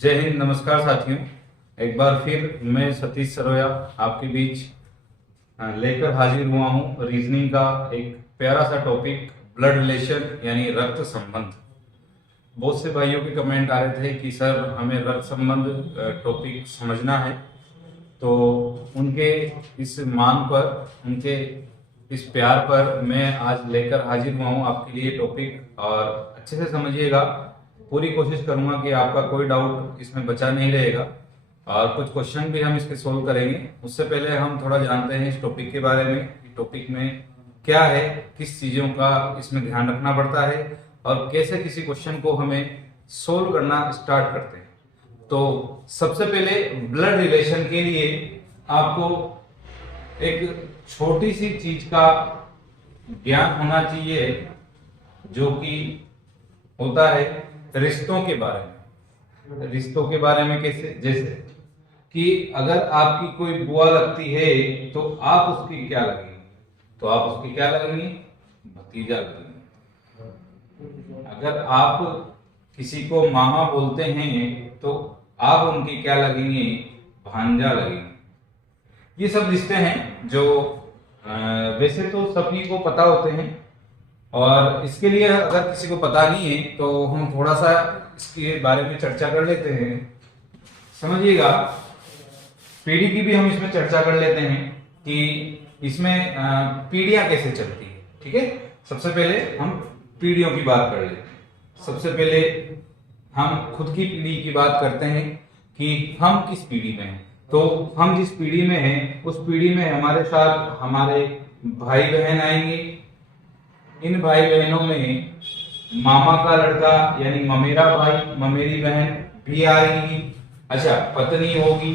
जय हिंद। नमस्कार साथियों, एक बार फिर मैं सतीश सरोया आपके बीच लेकर हाजिर हुआ हूँ रीजनिंग का एक प्यारा सा टॉपिक, ब्लड रिलेशन यानी रक्त संबंध। बहुत से भाइयों के कमेंट आ रहे थे कि सर हमें रक्त संबंध टॉपिक समझना है, तो उनके इस मांग पर, उनके इस प्यार पर मैं आज लेकर हाजिर हुआ हूँ आपके लिए टॉपिक। और अच्छे से समझिएगा, पूरी कोशिश करूंगा कि आपका कोई डाउट इसमें बचा नहीं रहेगा और कुछ क्वेश्चन भी हम इसके सोल्व करेंगे। उससे पहले हम थोड़ा जानते हैं इस टॉपिक के बारे में, कि टॉपिक में क्या है, किस चीज़ों का इसमें ध्यान रखना पड़ता है और कैसे किसी क्वेश्चन को हमें सोल्व करना स्टार्ट करते हैं। तो सबसे पहले ब्लड रिलेशन के लिए आपको एक छोटी सी चीज का ज्ञान होना चाहिए, जो कि होता है रिश्तों के बारे में। रिश्तों के बारे में कैसे? जैसे कि अगर आपकी कोई बुआ लगती है तो आप उसकी क्या लगेंगे? तो आप उसकी क्या लगेंगे? भतीजा लगेंगे। अगर आप किसी को मामा बोलते हैं तो आप उनकी क्या लगेंगे? भांजा लगेंगे। ये सब रिश्ते हैं जो वैसे तो सभी को पता होते हैं, और इसके लिए अगर किसी को पता नहीं है तो हम थोड़ा सा इसके बारे में चर्चा कर लेते हैं। समझिएगा, पीढ़ी की भी हम इसमें चर्चा कर लेते हैं कि इसमें पीढ़ियां कैसे चलती है। ठीक है, सबसे पहले हम पीढ़ियों की बात कर लेते हैं। सबसे पहले हम खुद की पीढ़ी की बात करते हैं कि हम किस पीढ़ी में हैं। तो हम जिस पीढ़ी में हैं उस पीढ़ी में हमारे साथ हमारे भाई बहन आएंगे। इन भाई बहनों में मामा का लड़का यानी ममेरा भाई, ममेरी बहन भी आएगी। अच्छा, पत्नी होगी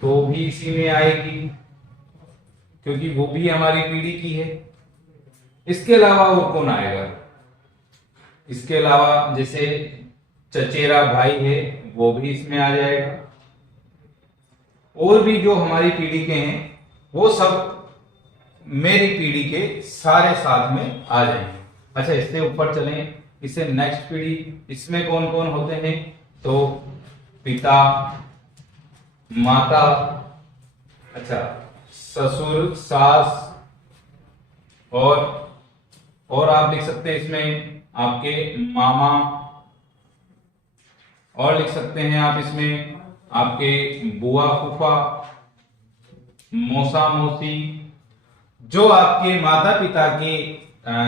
तो भी इसी में आएगी, क्योंकि वो भी हमारी पीढ़ी की है। इसके अलावा और कौन आएगा? इसके अलावा जैसे चचेरा भाई है, वो भी इसमें आ जाएगा। और भी जो हमारी पीढ़ी के हैं वो सब मेरी पीढ़ी के सारे साथ में आ जाएंगे। अच्छा, इससे ऊपर चलें, इससे नेक्स्ट पीढ़ी, इसमें कौन कौन होते हैं? तो पिता, माता, अच्छा ससुर, सास, और आप लिख सकते हैं इसमें आपके मामा, और लिख सकते हैं आप इसमें आपके बुआ, फूफा, मौसा, मौसी। जो आपके माता पिता के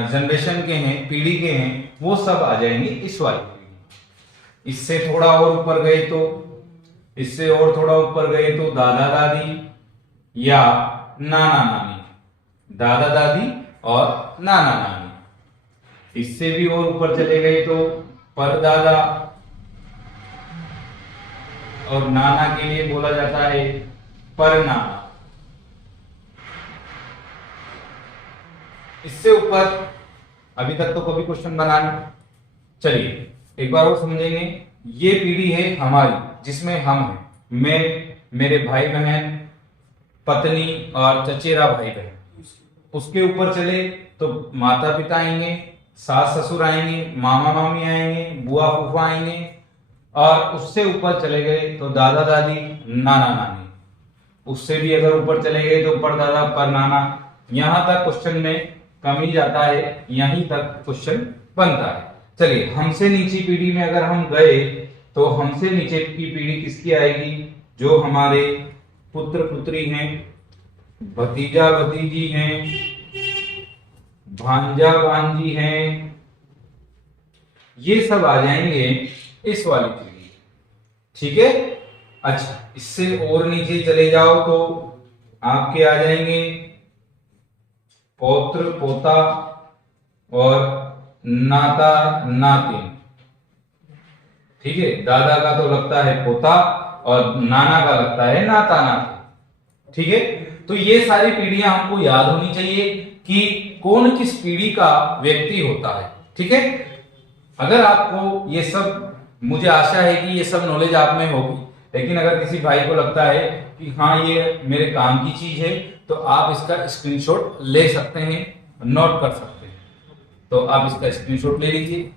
जनरेशन के हैं, पीढ़ी के हैं, वो सब आ जाएंगे इस वाली पीढ़ी। इससे थोड़ा और ऊपर गए तो, इससे और थोड़ा ऊपर गए तो दादा दादी या नाना नानी। दादा दादी और नाना नानी। इससे भी और ऊपर चले गए तो परदादा, और नाना के लिए बोला जाता है परनाना। इससे ऊपर अभी तक तो कभी क्वेश्चन बना नहीं। चलिए एक बार और समझेंगे। ये पीढ़ी है हमारी, जिसमें हम हैं, मैं, मेरे भाई बहन, पत्नी और चचेरा भाई बहन। उसके ऊपर चले तो माता पिता आएंगे, सास ससुर आएंगे, मामा मामी आएंगे, बुआ फूफा आएंगे, और उससे ऊपर चले गए तो दादा दादी, नाना नानी। उससे भी अगर ऊपर चले गए तो परदादा, परनाना। यहां तक क्वेश्चन में कम ही जाता है, यहीं तक क्वेश्चन बनता है। चलिए, हमसे नीचे पीढ़ी में अगर हम गए तो हमसे नीचे की पीढ़ी किसकी आएगी? जो हमारे पुत्र पुत्री हैं, भतीजा भतीजी हैं, भांजा भांजी हैं, ये सब आ जाएंगे इस वाली पीढ़ी। ठीक है। अच्छा, इससे और नीचे चले जाओ तो आपके आ जाएंगे पौत्र पोता और नाता नातिन। ठीक है, दादा का तो लगता है पोता और नाना का लगता है नाता नाती। ठीक है, तो ये सारी पीढ़ियां हमको याद होनी चाहिए कि कौन किस पीढ़ी का व्यक्ति होता है। ठीक है, अगर आपको ये सब, मुझे आशा है कि ये सब नॉलेज आप में होगी, लेकिन अगर किसी भाई को लगता है कि हाँ ये मेरे काम की चीज है, तो आप इसका स्क्रीनशॉट ले सकते हैं, नोट कर सकते हैं। तो आप इसका स्क्रीनशॉट ले लीजिए।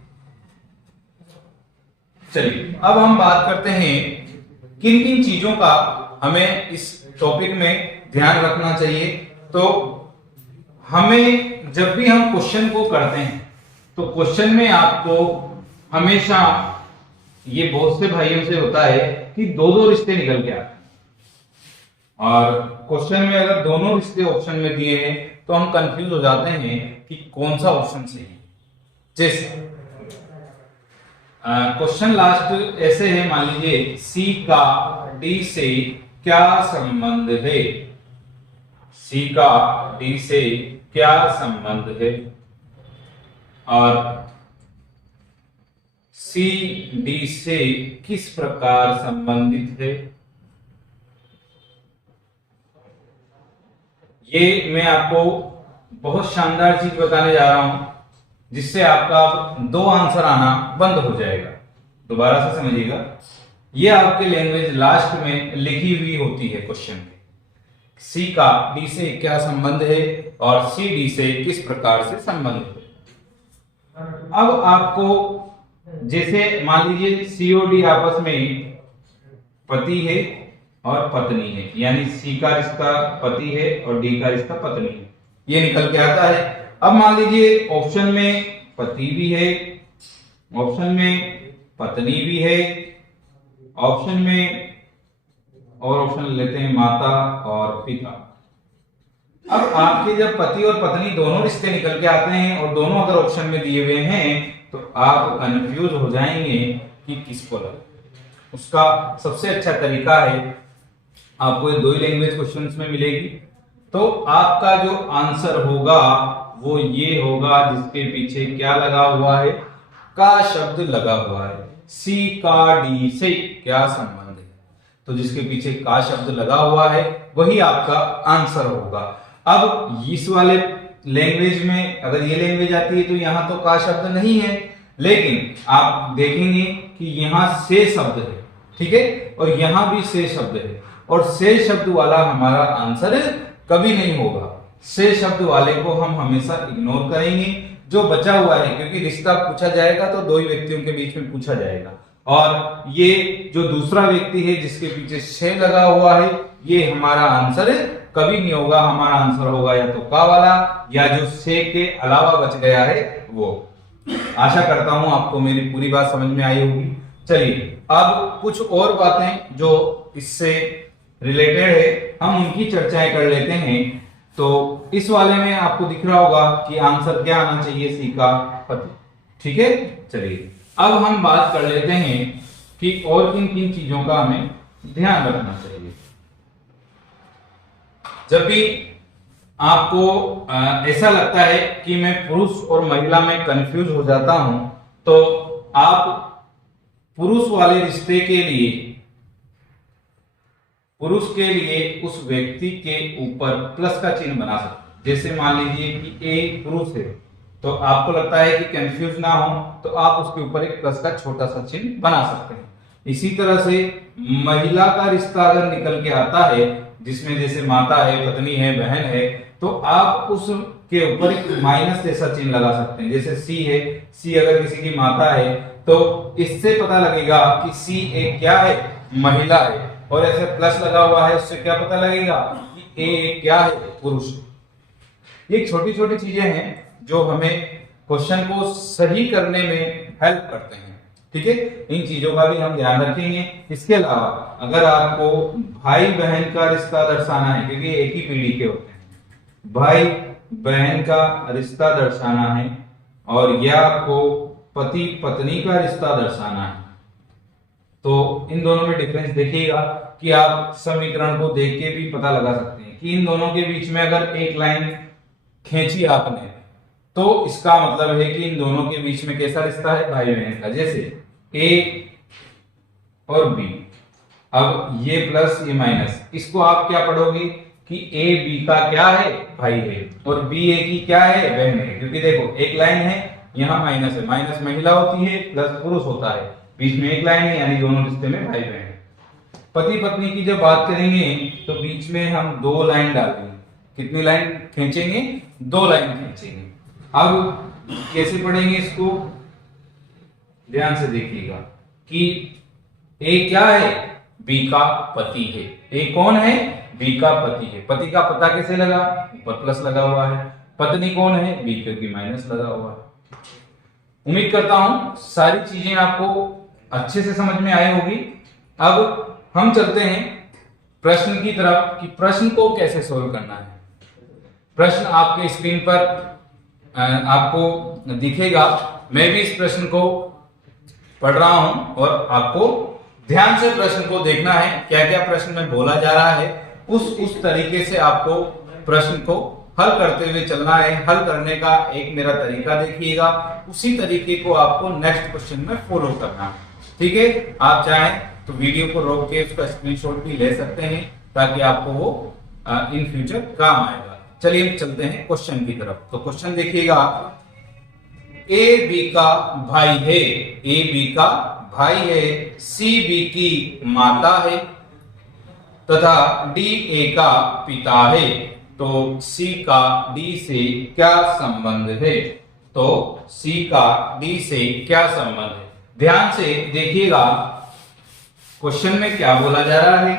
चलिए अब हम बात करते हैं किन किन चीजों का हमें इस टॉपिक में ध्यान रखना चाहिए। तो हमें जब भी हम क्वेश्चन को करते हैं तो क्वेश्चन में आपको हमेशा, ये बहुत से भाइयों से होता है कि दो दो रिश्ते निकल के आते हैं और क्वेश्चन में अगर दोनों रिश्ते ऑप्शन में दिए हैं तो हम कंफ्यूज हो जाते हैं कि कौन सा ऑप्शन सही है। जैसे क्वेश्चन लास्ट ऐसे है, मान लीजिए सी का डी से क्या संबंध है, सी का डी से क्या संबंध है और सी डी से किस प्रकार संबंधित है। ये मैं आपको बहुत शानदार चीज बताने जा रहा हूं जिससे आपका दो आंसर आना बंद हो जाएगा। दोबारा से समझिएगा, ये आपके लैंग्वेज लास्ट में लिखी हुई होती है क्वेश्चन में, सी का डी से क्या संबंध है और सी डी से किस प्रकार से संबंध है। अब आपको जैसे मान लीजिए सी और डी आपस में पति है और पत्नी है, यानी सी का रिश्ता पति है और डी का रिश्ता पत्नी है, ये निकल के आता है। अब मान लीजिए ऑप्शन में पति भी है, ऑप्शन में पत्नी भी है, ऑप्शन में और ऑप्शन लेते हैं माता और पिता। अब आपके जब पति और पत्नी दोनों रिश्ते निकल के आते हैं और दोनों अगर ऑप्शन में दिए हुए हैं तो आप कंफ्यूज हो जाएंगे कि किसको लगे। उसका सबसे अच्छा तरीका है, आपको ये दो ही लैंग्वेज क्वेश्चंस में मिलेगी, तो आपका जो आंसर होगा वो ये होगा जिसके पीछे क्या लगा हुआ है, का शब्द लगा हुआ है। सी का डी से क्या संबंध है, तो जिसके पीछे का शब्द लगा हुआ है वही आपका आंसर होगा। अब इस वाले लैंग्वेज में अगर ये लैंग्वेज आती है तो यहां तो का शब्द नहीं है, लेकिन आप देखेंगे कि यहां से शब्द है, ठीक है, और यहां भी से शब्द है, और से शब्द वाला हमारा आंसर कभी नहीं होगा। से शब्द वाले को हम हमेशा इग्नोर करेंगे। जो बचा हुआ है, क्योंकि रिश्ता पूछा जाएगा तो दो ही व्यक्तियों के बीच में पूछा जाएगा, और ये जो दूसरा व्यक्ति है जिसके पीछे से लगा हुआ है ये हमारा आंसर कभी नहीं होगा। हमारा आंसर होगा या तो का वाला या जो से के अलावा बच गया है वो। आशा करता हूं आपको मेरी पूरी बात समझ में आई होगी। चलिए अब कुछ और बातें जो इससे रिलेटेड है हम उनकी चर्चाएं कर लेते हैं। तो इस वाले में आपको दिख रहा होगा कि आंसर क्या आना चाहिए, सी का पति, ठीक है। चलिए अब हम बात कर लेते हैं कि और किन किन चीजों का हमें ध्यान रखना चाहिए। जब भी आपको ऐसा लगता है कि मैं पुरुष और महिला में कंफ्यूज हो जाता हूं तो आप पुरुष वाले रिश्ते के लिए उस व्यक्ति के ऊपर प्लस का चिन्ह बना सकते हैं। जैसे मान लीजिए कि ए पुरुष है तो आपको लगता है कि कंफ्यूज ना हो तो आप उसके ऊपर एक प्लस का छोटा सा चिन्ह बना सकते हैं। इसी तरह से महिला का रिश्ता अगर निकल के आता है जिसमें जैसे माता है, पत्नी है, बहन है, तो आप उसके ऊपर एक माइनस जैसा चिन्ह लगा सकते हैं। जैसे सी है, सी अगर किसी की माता है तो इससे पता लगेगा कि सी एक क्या है, महिला है, और ऐसे प्लस लगा हुआ है उससे क्या पता लगेगा कि ए क्या है, पुरुष। ये छोटी छोटी चीजें हैं जो हमें क्वेश्चन को सही करने में हेल्प करते हैं, ठीक है। इन चीजों का भी हम ध्यान रखेंगे। इसके अलावा अगर आपको भाई बहन का रिश्ता दर्शाना है, क्योंकि एक ही पीढ़ी के होते हैं, भाई बहन का रिश्ता दर्शाना है और या आपको पति पत्नी का रिश्ता दर्शाना है, तो इन दोनों में डिफरेंस देखिएगा कि आप समीकरण को देख के भी पता लगा सकते हैं कि इन दोनों के बीच में अगर एक लाइन खींची आपने तो इसका मतलब है कि इन दोनों के बीच में कैसा रिश्ता है, भाई बहन का। जैसे ए और बी, अब ये प्लस ये माइनस, इसको आप क्या पढ़ोगे कि ए बी का क्या है, भाई है, और बी ए की क्या है, बहन है। क्योंकि देखो एक लाइन है, यहाँ माइनस है, माइनस महिला होती है, प्लस पुरुष होता है, बीच में एक लाइन है, यानी दोनों रिश्ते में भाई बहन। पति पत्नी की जब बात करेंगे तो बीच में हम दो लाइन डालेंगे। कितनी लाइन खींचेंगे, दो लाइन खींचेंगे। अब कैसे पढ़ेंगे इसको, ध्यान से देखिएगा कि ए क्या है, बी का पति है। ए कौन है, बी का पति है। पति का पता कैसे लगा, ऊपर प्लस लगा हुआ है। पत्नी कौन है, बी, क्योंकि माइनस लगा हुआ है। उम्मीद करता हूं सारी चीजें आपको अच्छे से समझ में आई होगी। अब हम चलते हैं प्रश्न की तरफ कि प्रश्न को कैसे सोल्व करना है। प्रश्न आपके स्क्रीन पर आपको दिखेगा। मैं भी इस प्रश्न को पढ़ रहा हूं और आपको ध्यान से प्रश्न को देखना है, क्या क्या प्रश्न में बोला जा रहा है, उस तरीके से आपको प्रश्न को हल करते हुए चलना है। हल करने का एक मेरा तरीका देखिएगा, उसी तरीके को आपको नेक्स्ट क्वेश्चन में फॉलो करना है। ठीक है, आप चाहें तो वीडियो को रोक के उसका स्क्रीनशॉट भी ले सकते हैं ताकि आपको वो इन फ्यूचर काम आएगा। चलिए हम चलते हैं क्वेश्चन की तरफ। तो क्वेश्चन देखिएगा, ए बी का भाई है, ए बी का भाई है, सी बी की माता है तथा डी ए का पिता है, तो सी का डी से क्या संबंध है। तो सी का डी से क्या संबंध है, ध्यान से देखिएगा। क्वेश्चन में क्या बोला जा रहा है,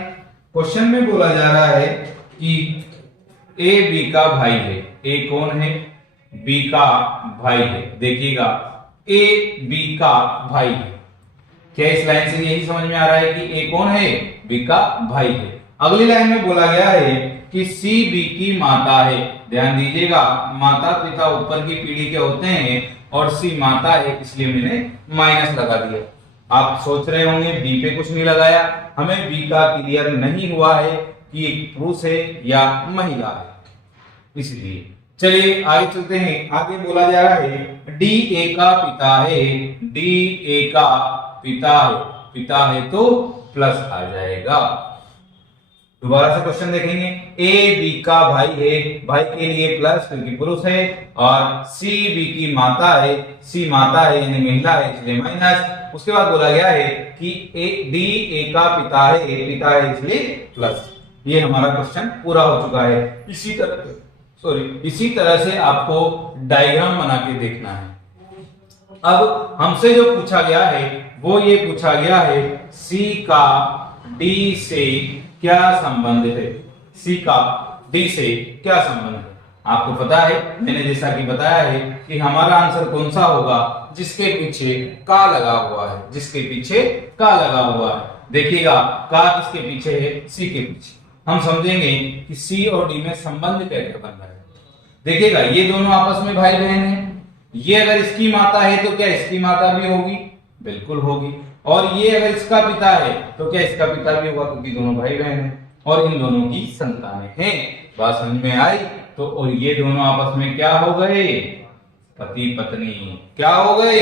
क्वेश्चन में बोला जा रहा है कि ए बी का भाई है। ए कौन है, बी का भाई है। देखिएगा, ए बी का भाई है। क्या इस लाइन से यही समझ में आ रहा है कि ए कौन है, बी का भाई है। अगली लाइन में बोला गया है कि सी बी की माता है। ध्यान दीजिएगा, माता पिता ऊपर की पीढ़ी के होते हैं और सी माता है, इसलिए मैंने माइनस लगा दिया। आप सोच रहे होंगे बी पे कुछ नहीं लगाया, हमें बी का क्लियर नहीं हुआ है कि एक पुरुष है या महिला है, इसलिए। चलिए आगे चलते हैं। आगे बोला जा रहा है डी ए का पिता है, डी ए का पिता है, पिता है तो प्लस आ जाएगा। दोबारा से क्वेश्चन देखेंगे, ए बी का भाई है, भाई के लिए प्लस क्योंकि पुरुष है, और सी बी की माता है, सी माता है यानी महिला है, इसलिए माइनस। उसके बाद बोला गया है कि डी ए का पिता है, पिता है इसलिए प्लस। ये हमारा क्वेश्चन पूरा हो चुका है। इसी तरह से आपको डायग्राम बना के देखना है। अब हमसे जो पूछा गया है वो ये पूछा गया है, सी का डी से क्या संबंध है, सी का डी से क्या संबंध है। आपको पता है, मैंने जैसा कि बताया है कि हमारा आंसर कौन सा होगा, जिसके पीछे का लगा हुआ है, जिसके पीछे का लगा हुआ है। देखिएगा, का किसके पीछे है, सी के पीछे। हम समझेंगे कि सी और डी में संबंध कैसे बन रहा है। देखिएगा, ये दोनों आपस में भाई बहन हैं। ये अगर इसकी माता है तो क्या इसकी माता भी होगी, बिल्कुल होगी। और ये अगर इसका पिता है तो क्या इसका पिता भी होगा, क्योंकि दोनों भाई बहन हैं और इन दोनों की संतानें हैं। बात समझ में आई। तो और ये दोनों आपस में क्या हो गए, पति पत्नी। क्या हो गए,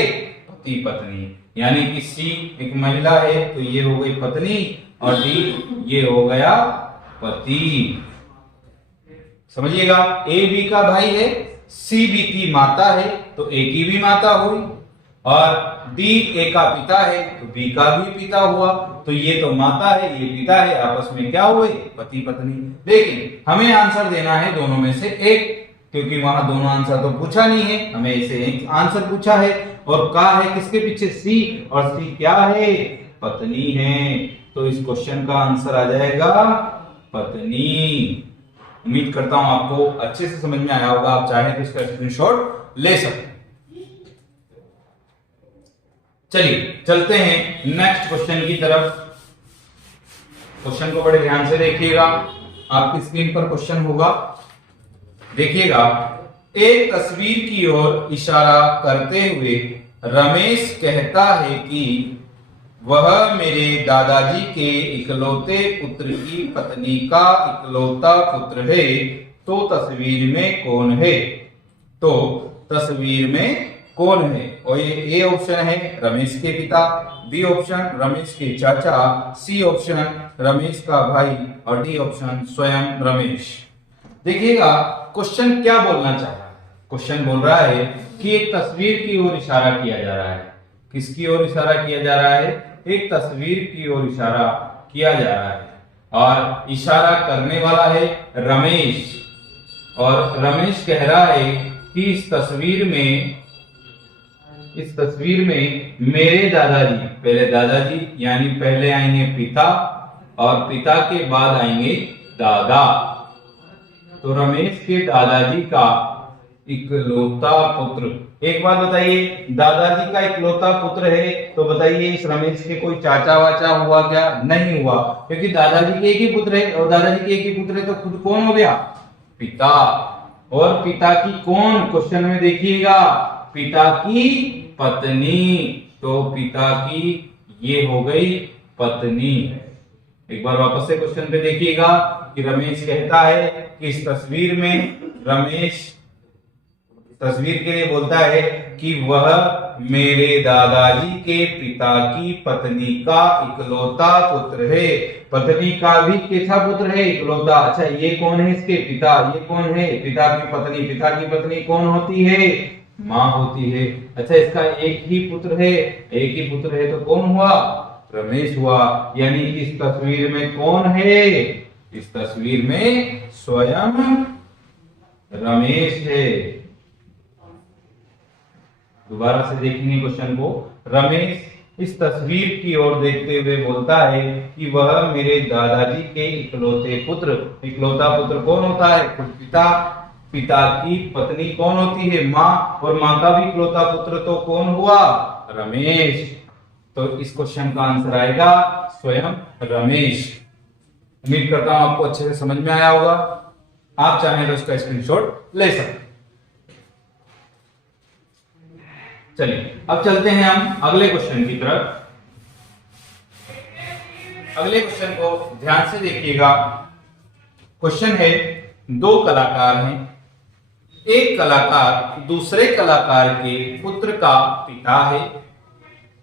पति पत्नी। यानी कि सी एक महिला है तो ये हो गई पत्नी, और डी ये हो गया पति। समझिएगा, ए बी का भाई है, सी बी की माता है तो ए की भी माता हुई, और डी ए का पिता है तो बी का भी पिता हुआ। तो ये तो माता है, ये पिता है, आपस में क्या हुए, पति पत्नी। लेकिन हमें आंसर देना है दोनों में से एक, क्योंकि वहां दोनों आंसर तो पूछा नहीं है, हमें इसे एक आंसर पूछा है। और का है किसके पीछे, सी, और सी क्या है, पत्नी है। तो इस क्वेश्चन का आंसर आ जाएगा पत्नी। उम्मीद करता हूं आपको अच्छे से समझ में आया होगा। आप चाहे तो इसका स्क्रीनशॉट ले सकते हैं। चलिए चलते हैं नेक्स्ट क्वेश्चन की तरफ। क्वेश्चन को बड़े ध्यान से देखिएगा, आपकी स्क्रीन पर क्वेश्चन होगा। देखिएगा, एक तस्वीर की ओर इशारा करते हुए रमेश कहता है कि वह मेरे दादाजी के इकलौते पुत्र की पत्नी का इकलौता पुत्र है, तो तस्वीर में कौन है। तो तस्वीर में कौन है, और ये ए ऑप्शन है रमेश के पिता, बी ऑप्शन रमेश के चाचा, सी ऑप्शन रमेश का भाई, और डी ऑप्शन स्वयं रमेश। देखिएगा, क्वेश्चन क्या बोलना चाह रहा है। क्वेश्चन बोल रहा है कि एक तस्वीर की ओर इशारा किया जा रहा है। किसकी ओर इशारा किया जा रहा है, एक तस्वीर की ओर इशारा किया जा रहा है, और इशारा करने वाला है रमेश, और रमेश कह रहा है कि इस तस्वीर में इस तस्वीर में मेरे दादाजी, पहले दादाजी यानी पहले आएंगे पिता और पिता के बाद आएंगे दादा। तो रमेश के दादाजी का इकलौता पुत्र, एक बात बताइए, दादाजी का इकलौता पुत्र है तो बताइए इस रमेश के कोई चाचा वाचा हुआ क्या? नहीं हुआ, क्योंकि दादाजी के एक ही पुत्र है और दादाजी के एक ही पुत्र है तो खुद कौन हो गया? पिता। और पिता की कौन, क्वेश्चन में देखिएगा, पिता की पत्नी, तो पिता की ये हो गई पत्नी। एक बार वापस से क्वेश्चन पे देखिएगा कि रमेश कहता है कि इस तस्वीर में, रमेश तस्वीर के लिए बोलता है कि वह मेरे दादाजी के पिता की पत्नी का इकलौता पुत्र है। पत्नी का भी कैसा पुत्र है? इकलौता। अच्छा, ये कौन है इसके? पिता। ये कौन है? पिता की पत्नी। पिता की पत्नी कौन होती है? माँ होती है। अच्छा, इसका एक ही पुत्र है, एक ही पुत्र है तो कौन हुआ? रमेश हुआ। यानी कि इस तस्वीर में कौन है? इस तस्वीर में स्वयं रमेश है। दोबारा से देखेंगे क्वेश्चन को। रमेश इस तस्वीर की ओर देखते हुए बोलता है कि वह मेरे दादाजी के इकलौते पुत्र, इकलौता पुत्र कौन होता है? खुद पिता। पिता की पत्नी कौन होती है? माँ। और माँ का भी इकलौता पुत्र तो कौन हुआ? रमेश। तो इस क्वेश्चन का आंसर आएगा स्वयं रमेश। उम्मीद करता हूं आपको अच्छे से समझ में आया होगा। आप चाहें तो इसका स्क्रीनशॉट ले सकते हैं। चलिए अब चलते हैं हम अगले क्वेश्चन की तरफ। अगले क्वेश्चन को ध्यान से देखिएगा। क्वेश्चन है, दो कलाकार हैं, एक कलाकार दूसरे कलाकार के पुत्र का पिता है,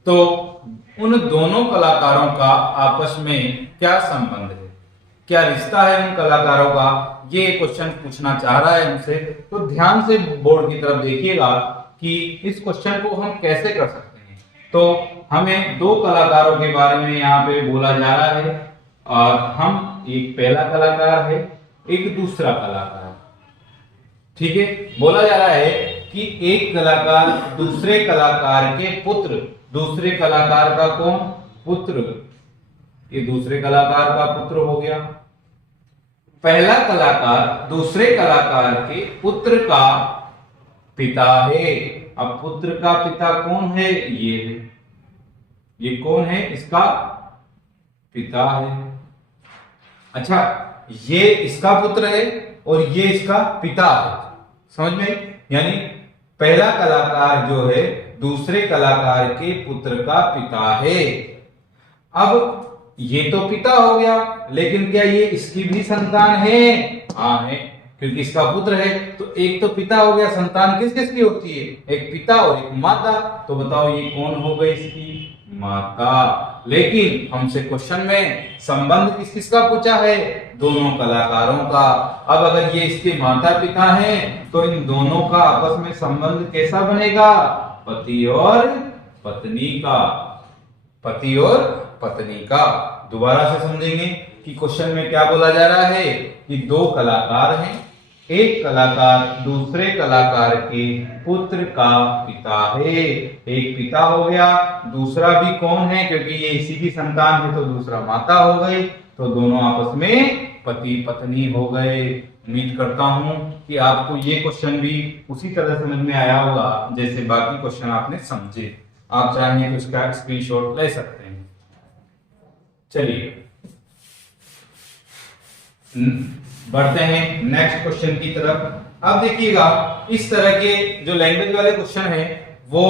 तो उन दोनों कलाकारों का आपस में क्या संबंध है, क्या रिश्ता है उन कलाकारों का? ये क्वेश्चन पूछना चाह रहा है हमसे। तो ध्यान से बोर्ड की तरफ देखिएगा कि इस क्वेश्चन को हम कैसे कर सकते हैं। तो हमें दो कलाकारों के बारे में यहाँ पे बोला जा रहा है और हम, एक पहला कलाकार है, एक दूसरा कलाकार है। ठीक है, बोला जा रहा है कि एक कलाकार दूसरे कलाकार के पुत्र, दूसरे कलाकार का कौन? पुत्र। ये दूसरे कलाकार का पुत्र हो गया। पहला कलाकार दूसरे कलाकार के पुत्र का पिता है। अब पुत्र का पिता कौन है? ये है। ये कौन है? इसका पिता है। अच्छा, ये इसका पुत्र है और ये इसका पिता है। समझ में? यानी पहला कलाकार जो है दूसरे कलाकार के पुत्र का पिता है। अब ये तो पिता हो गया, लेकिन क्या ये इसकी भी संतान है? हाँ है, क्योंकि इसका पुत्र है। तो एक तो पिता हो गया, संतान किस किस की होती है? एक पिता और एक माता। तो बताओ ये कौन हो गई? इसकी माता। लेकिन हमसे क्वेश्चन में संबंध किस किस का पूछा है? दोनों कलाकारों का। अब अगर ये इसके माता पिता हैं तो इन दोनों का आपस में संबंध कैसा बनेगा? पति और पत्नी का। पति और पत्नी का। दोबारा से समझेंगे कि क्वेश्चन में क्या बोला जा रहा है कि दो कलाकार हैं, एक कलाकार दूसरे कलाकार के पुत्र का पिता है। एक पिता हो गया, दूसरा भी कौन है? क्योंकि ये इसी की संतान है तो दूसरा माता हो गई। तो दोनों आपस में पति पत्नी हो गए। उम्मीद करता हूं कि आपको ये क्वेश्चन भी उसी तरह समझ में आया होगा जैसे बाकी क्वेश्चन आपने समझे। आप चाहेंगे तो इसका स्क्रीनशॉट ले सकते हैं। चलिए बढ़ते हैं नेक्स्ट क्वेश्चन की तरफ। अब देखिएगा, इस तरह के जो लैंग्वेज वाले क्वेश्चन हैं वो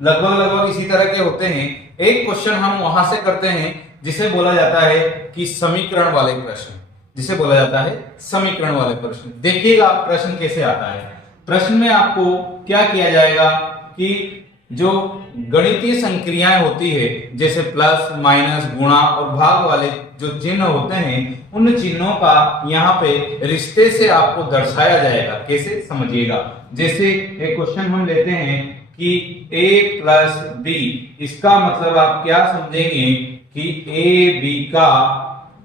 लगभग इसी तरह के होते हैं। एक क्वेश्चन हम वहां से करते हैं जिसे बोला जाता है कि समीकरण वाले प्रश्न, जिसे बोला जाता है समीकरण वाले प्रश्न। देखिएगा प्रश्न कैसे आता है। प्रश्न में आपको क्या किया जाएगा कि जो गणितीय संक्रियाएं होती है, जैसे प्लस माइनस गुणा और भाग वाले जो चिन्ह होते हैं, उन चिन्हों का यहाँ पे रिश्ते से आपको दर्शाया जाएगा। कैसे? समझिएगा। जैसे एक क्वेश्चन हम लेते हैं कि a प्लस b, इसका मतलब आप क्या समझेंगे कि a b का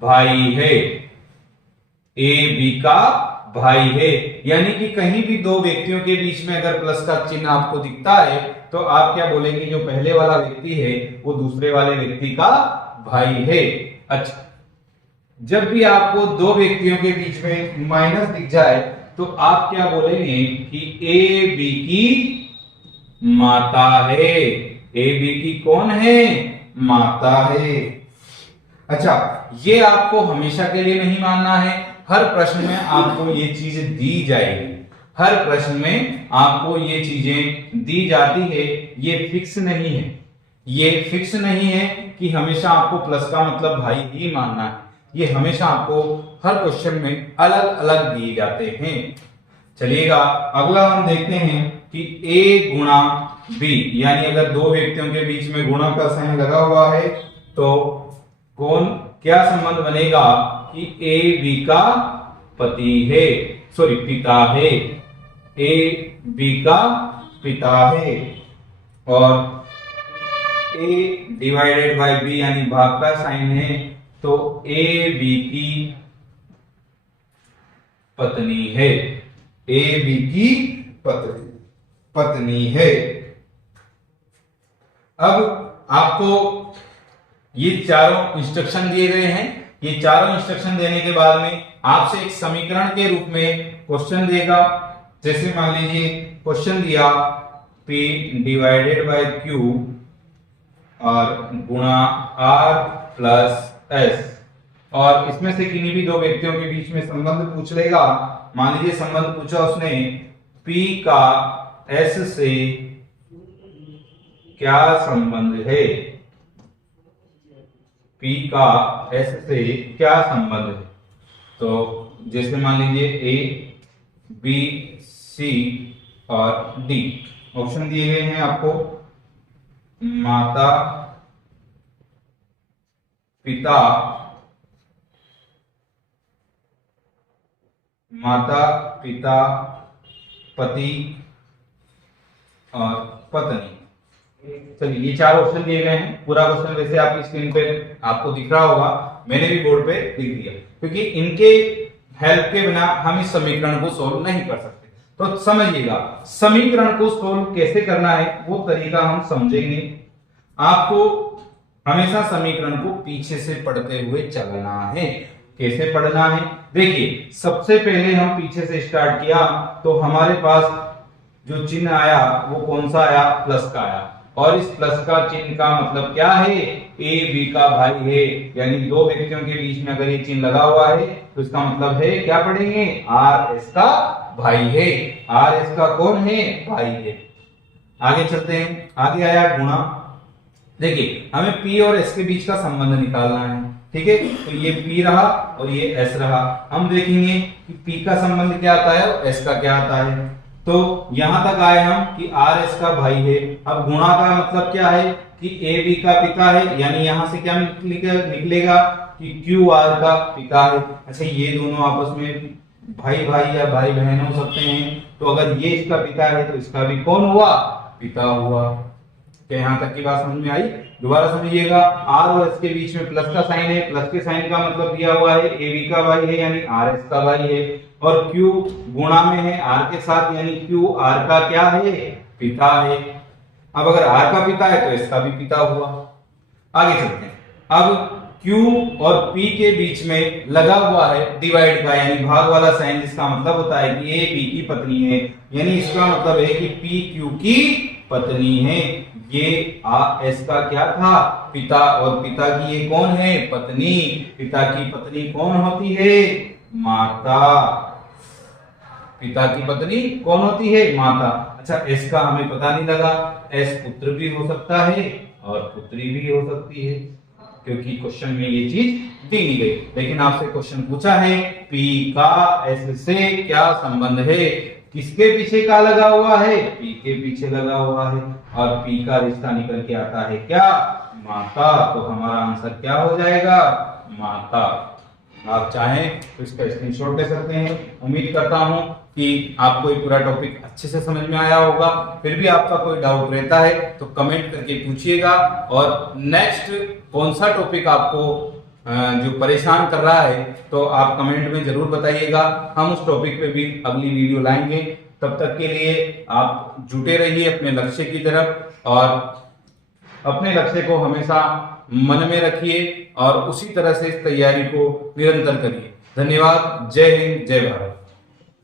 भाई है। a b का भाई है, यानी कि कहीं भी दो व्यक्तियों के बीच में अगर प्लस का चिन्ह आपको दिखता है तो आप क्या बोलेंगे, जो पहले वाला व्यक्ति है वो दूसरे वाले व्यक्ति का भाई है। अच्छा, जब भी आपको दो व्यक्तियों के बीच में माइनस दिख जाए तो आप क्या बोलेंगे कि ए बी की माता है। ए बी की कौन है? माता है। अच्छा, ये आपको हमेशा के लिए नहीं मानना है, हर प्रश्न में आपको ये चीज दी जाएगी, हर प्रश्न में आपको ये चीजें दी जाती है। ये फिक्स नहीं है, ये फिक्स नहीं है कि हमेशा आपको प्लस का मतलब भाई ही मानना है। ये हमेशा आपको हर क्वेश्चन में अलग अलग दिए जाते हैं। चलिएगा अगला हम देखते हैं कि A गुणा B, यानी अगर दो व्यक्तियों के बीच में गुणा का साइन लगा हुआ है तो कौन क्या संबंध बनेगा कि A B का पति है, सॉरी पिता है, A B का पिता है। और A डिवाइडेड बाय B यानी भाग का साइन है, तो A B की पत्नी है, A B की पत्नी है। अब आपको ये चारों इंस्ट्रक्शन दिए गए हैं। ये चारों इंस्ट्रक्शन देने के बाद में आपसे एक समीकरण के रूप में क्वेश्चन देगा। जैसे मान लीजिए क्वेश्चन दिया P डिवाइडेड बाय Q और गुणा R प्लस S, और इसमें से किन्हीं भी दो व्यक्तियों के बीच में संबंध पूछ लेगा। मान लीजिए संबंध पूछा उसने P का S से क्या संबंध है, P का S से क्या संबंध है। तो जैसे मान लीजिए A B C और D ऑप्शन दिए गए हैं आपको। माता पिता, माता पिता पति और पत्नी। चलिए ये चार ऑप्शन दिए गए हैं। पूरा क्वेश्चन वैसे आपकी स्क्रीन पे आपको दिख रहा होगा, मैंने भी बोर्ड पे लिख दिया, क्योंकि इनके हेल्प के बिना हम इस समीकरण को सोल्व नहीं कर सकते। तो समझिएगा समीकरण को सोल्व कैसे करना है वो तरीका हम समझेंगे। आपको हमेशा समीकरण को पीछे से पढ़ते हुए चलना है। कैसे पढ़ना है? देखिए सबसे पहले हम पीछे से स्टार्ट किया तो हमारे पास जो चिन्ह आया वो कौन सा आया? प्लस का आया। और इस प्लस का चिन्ह का मतलब क्या है? ए बी का भाई है, यानी दो व्यक्तियों के बीच में अगर ये चिन्ह लगा हुआ है तो इसका मतलब है क्या पढ़ेंगे? आर एस का भाई है। आर एस का कौन है? भाई है। आगे चलते हैं, आगे आया गुणा। देखिए हमें P और S के बीच का संबंध निकालना है, ठीक है? तो ये P रहा और ये S रहा। हम देखेंगे कि P का संबंध क्या आता है और S का क्या आता है। तो यहां तक आए हम कि R S का भाई है। अब गुणा का मतलब क्या है कि A B का पिता है, यानी यहां से क्या निकलेगा कि Q R का पिता है। अच्छा, ये दोनों आपस में भाई भाई या भाई बहन हो सकते हैं, तो अगर ये इसका पिता है तो इसका भी कौन हुआ? पिता हुआ। क्या यहां तक की बात समझ में आई? दोबारा समझिएगा, आर और एस के बीच में प्लस का साइन है, प्लस के साइन का मतलब दिया हुआ है ए बी का भाई है यानी आर एस का भाई है, और क्यू गुणा में है आर के साथ यानी क्यू आर का क्या है? पिता है। अब अगर आर का पिता है तो इसका भी पिता हुआ। आगे चलते हैं। अब Q और P के बीच में लगा हुआ है डिवाइड का यानी भाग वाला साइन, जिसका मतलब होता है कि A B की पत्नी है, यानी इसका मतलब है कि P Q की पत्नी है। ये S का क्या था? पिता, और पिता की ये कौन है? पत्नी। पिता की पत्नी कौन होती है? माता। पिता की पत्नी कौन होती है? माता। अच्छा, S का हमें पता नहीं लगा। S पुत्र भी हो सकता है और पुत्री भी हो सकती है, क्योंकि क्वेश्चन में ये चीज दी नहीं गई। लेकिन आपसे क्वेश्चन पूछा है P का S से क्या संबंध है? किसके पीछे का लगा हुआ है? P के पीछे लगा हुआ है, और P का रिश्ता निकल के आता है क्या? माता। तो हमारा आंसर क्या हो जाएगा? माता। आप चाहें तो इसका स्क्रीनशॉट ले सकते हैं। उम्मीद करता हूं कि आपको ये पूरा टॉपिक अच्छे से समझ में आया होगा। फिर भी आपका कोई डाउट रहता है तो कमेंट करके पूछिएगा, और नेक्स्ट कौन सा टॉपिक आपको जो परेशान कर रहा है तो आप कमेंट में जरूर बताइएगा। हम उस टॉपिक पे भी अगली वीडियो लाएंगे। तब तक के लिए आप जुटे रहिए अपने लक्ष्य की तरफ। और अपने लक्ष्य को हमेशा मन में रखिए और उसी तरह से इस तैयारी को निरंतर करिए। धन्यवाद। जय हिंद, जय भारत।